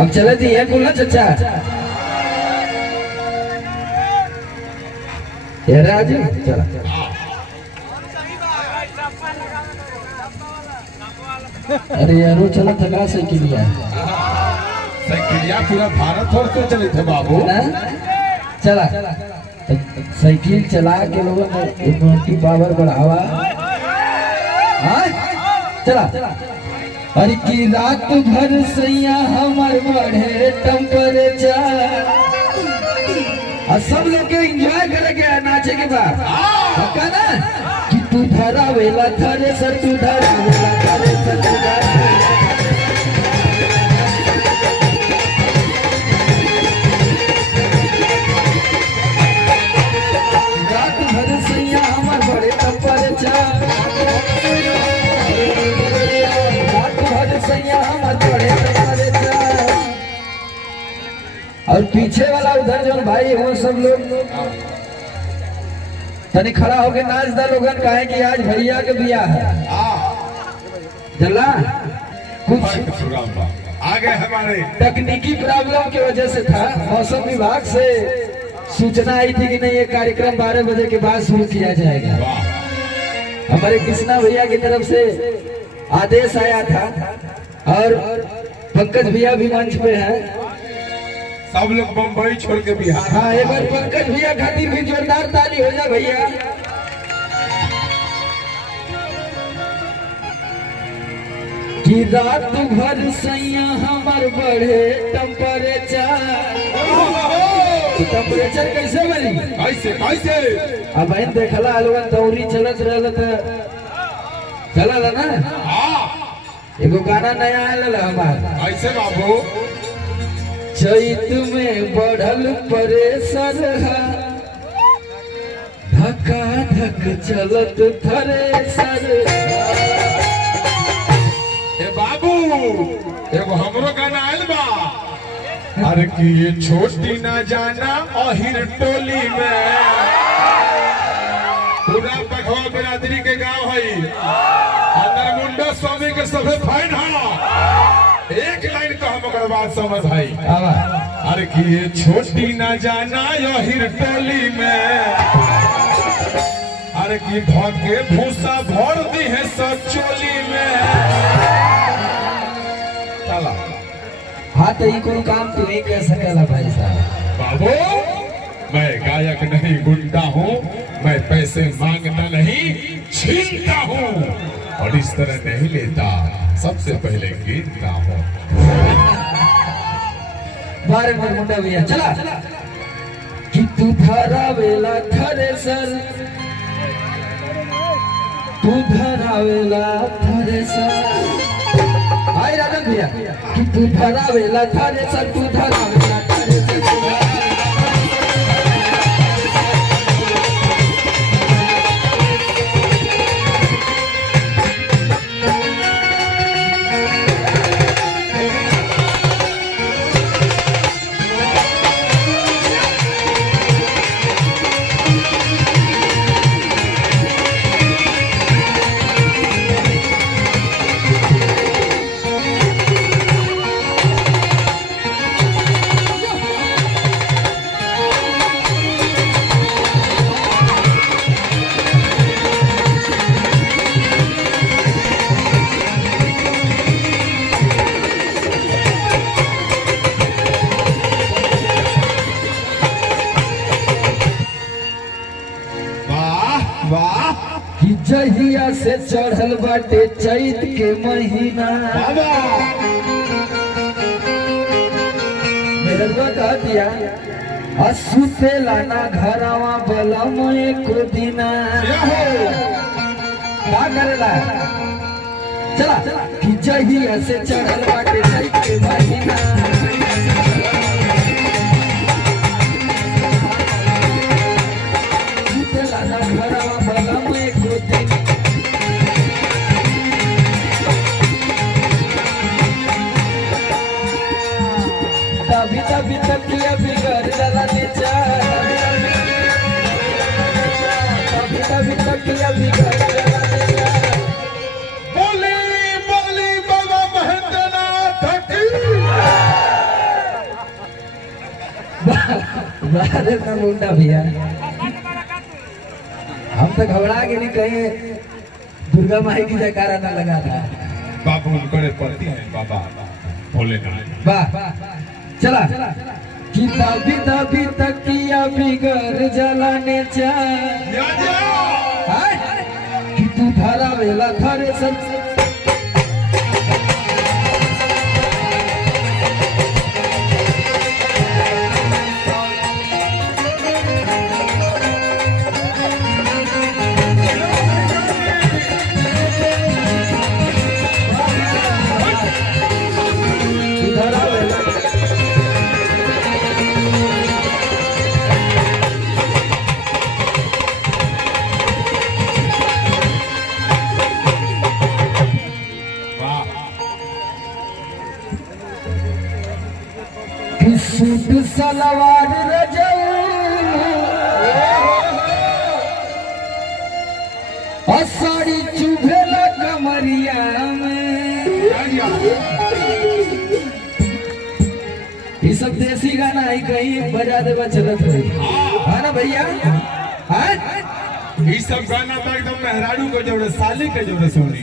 अब चले जी है बोलना चचा राजी चला अरे यारो चला थका साइकिलिया पूरा भारत और तो चले थे बाबू ना चला साइकिल चला के लोगों ने इम्यूनिटी पावर बढ़ावा चला अरे की रात भर सैया हमार बढ़े टेम्परेचर और सब लोग के एंजॉय करे के नाचे के बाद पक्का ना कि तू धरा वेला थरे सर तू धरा वेला थरे सर तू रात भर सैया हमार बढ़े टेम्परेचर रात भर सैया हमार बढ़े टेम्परेचर और पीछे वाला उधर जो भाई वो सब लोग तनी खड़ा होके नाच दा लोगन काहे कि आज भैया के बियाह है चला कुछ आगे हमारे तकनीकी प्रॉब्लम की वजह से था मौसम विभाग से सूचना आई थी कि नहीं ये कार्यक्रम 12 बजे के बाद शुरू किया जाएगा हमारे कृष्णा भैया की तरफ से आदेश आया था और पंकज भैया भी मंच पे हैं सब लोग बम्बई छोड़ के बिहार हाँ एक बार पंकज भैया खातिर भी जोरदार ताली हो जा भैया कि रात भर सैया हमार बढ़े टेम्परेचर कैसे बनी कैसे कैसे अब इन देखला लोगन दौरी चलत रहल त चलल ना एगो गाना नया आयल हमार ऐसे बाबू चैत में बढ़ल परेशर धक्का धक चलत थरेसर बाबू एगो हमरो गाना आयल बा अरे कि ये छोटी ना जाना अहिर टोली में पूरा पखवा बिरादरी के गांव है अंदर मुंडा स्वामी के सभे फाइन है एक लाइन का हम अगर बात समझ आई अरे कि ये छोटी ना जाना अहिर टोली में अरे कि धोके भूसा भर दी है सब चोली में चला हाँ तो ये कोई काम तो नहीं कर सकेला भाई साहब बाबू मैं गायक नहीं गुंडा हूँ मैं पैसे मांगता नहीं छीनता हूँ और इस तरह नहीं लेता सबसे पहले गिनता हूँ बारे बार मुंडा भैया चला कि तू धरा वेला थरेसर तू धरा वेला थरेसर आई राजन भैया कि तू धरा वेला थरेसर तू धरा वेला थरेसर जहिया से चढ़ल बाटे चैत के महीना मेरा कह दिया असुते लाना घरवा बलम एको दिना क्या करेला चला कि जहिया से चढ़ल बाटे चैत के महीना तभी तकिया बिगड़ जाला नीचा तभी तकिया बिगड़ जाला नीचा बोली बोली बाबा महेंद्रनाथ की अरे ना मुंडा भैया हम तो घबरा के नहीं कहीं दुर्गा माई की जयकारा ना लगा था। बाबू उनके पति हैं बाबा भोलेनाथ। वाह चला कि तभी तभी तकिया बिगड़ जलाने जा कि तू धरा वेला धरे सब सूट सलवार और साड़ी चुभेला कमरिया में। ये सब देसी गाना है कहीं बजा देवा चलत रही है ना भैया। ये सब गाना तो एकदम मेहरारू को जोड़े साली के जोड़े सोनी।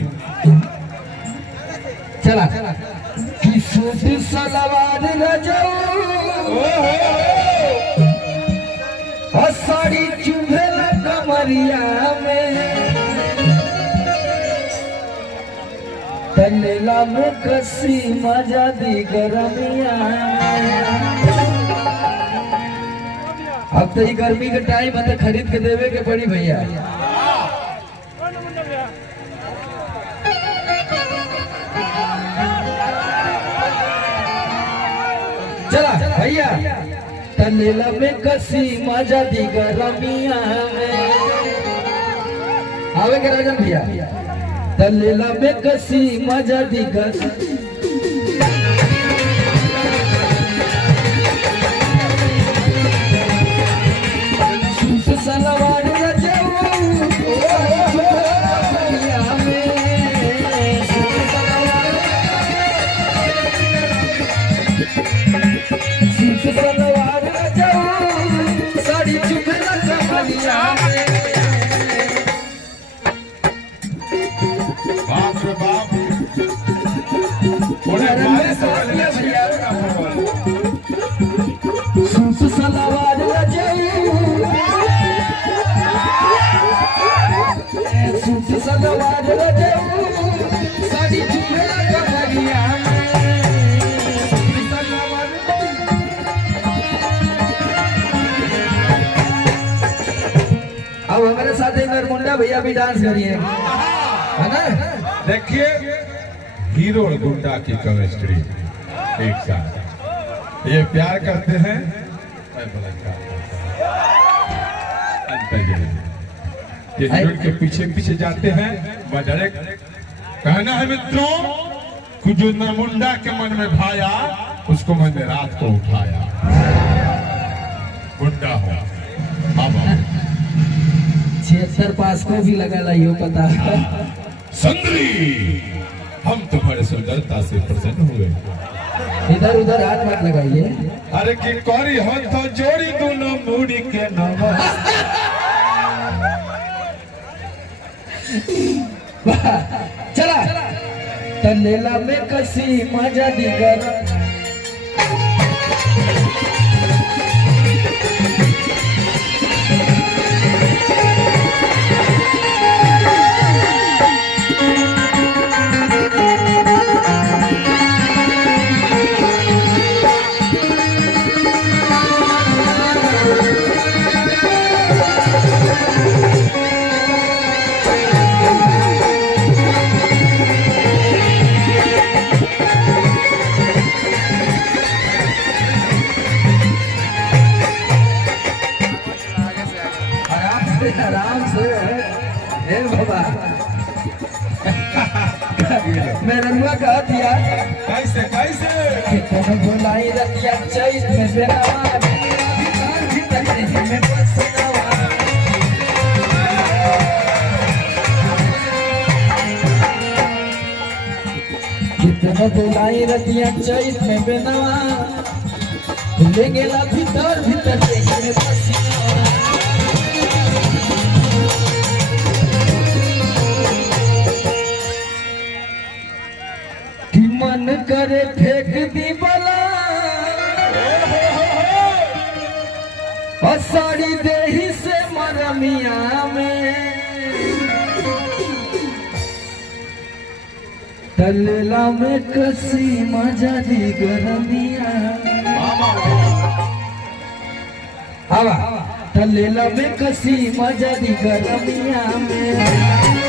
चला कि सूट सलवार और साड़ी चुभेला कमरिया में तनेला में कसी मजा दी गरमिया। अब तो ये गर्मी का टाइम है तो खरीद के देवे के पड़ी भैया। चला भैया तनेला में कसी मजा दी गरमिया में। आवे के राजन भैया तनेला में कसी मजा दी सलवार साड़ी चुभेला कमरिया में। बाप रे बाप सूट सलवार सूट सलवार साड़ी चुभेला कमरिया में। अब हमारे साथ नरमुंडा भैया भी डांस करिए है ना। देखिए हीरो और गुंडा की केमिस्ट्री एक साथ ये प्यार करते हैं। ये हीरो के पीछे पीछे जाते हैं। डायरेक्ट कहना है मित्रों कि जो नरमुंडा के मन में भाया उसको मैंने रात को उठाया। गुंडा हो बाबा 76 पास को भी लगा ला यो पता। सुंदरी हम तुम्हारे सुंदरता से प्रसन्न हुए। इधर उधर हाथ मत लगाइए। अरे की कौरी हो तो जोड़ी दोनों मूड़ी के नाम। चला तनेला में कसी मजा दी गरम। आराम से हे बाबा मैं रनुआ कहा दिया कैसे कैसे कितना बुलाई रतिया चैत में बेरावा में बसनवा। कितना बुलाई रतिया चैत में बेनवा ले गेला भीतर भीतर देह में पसीना कि मन करे फेंक दी बला और साड़ी देही से मरमिया में तलेला में कसी मजा दी गरमिया हवा तलेला में कसी मजा दी गरमिया में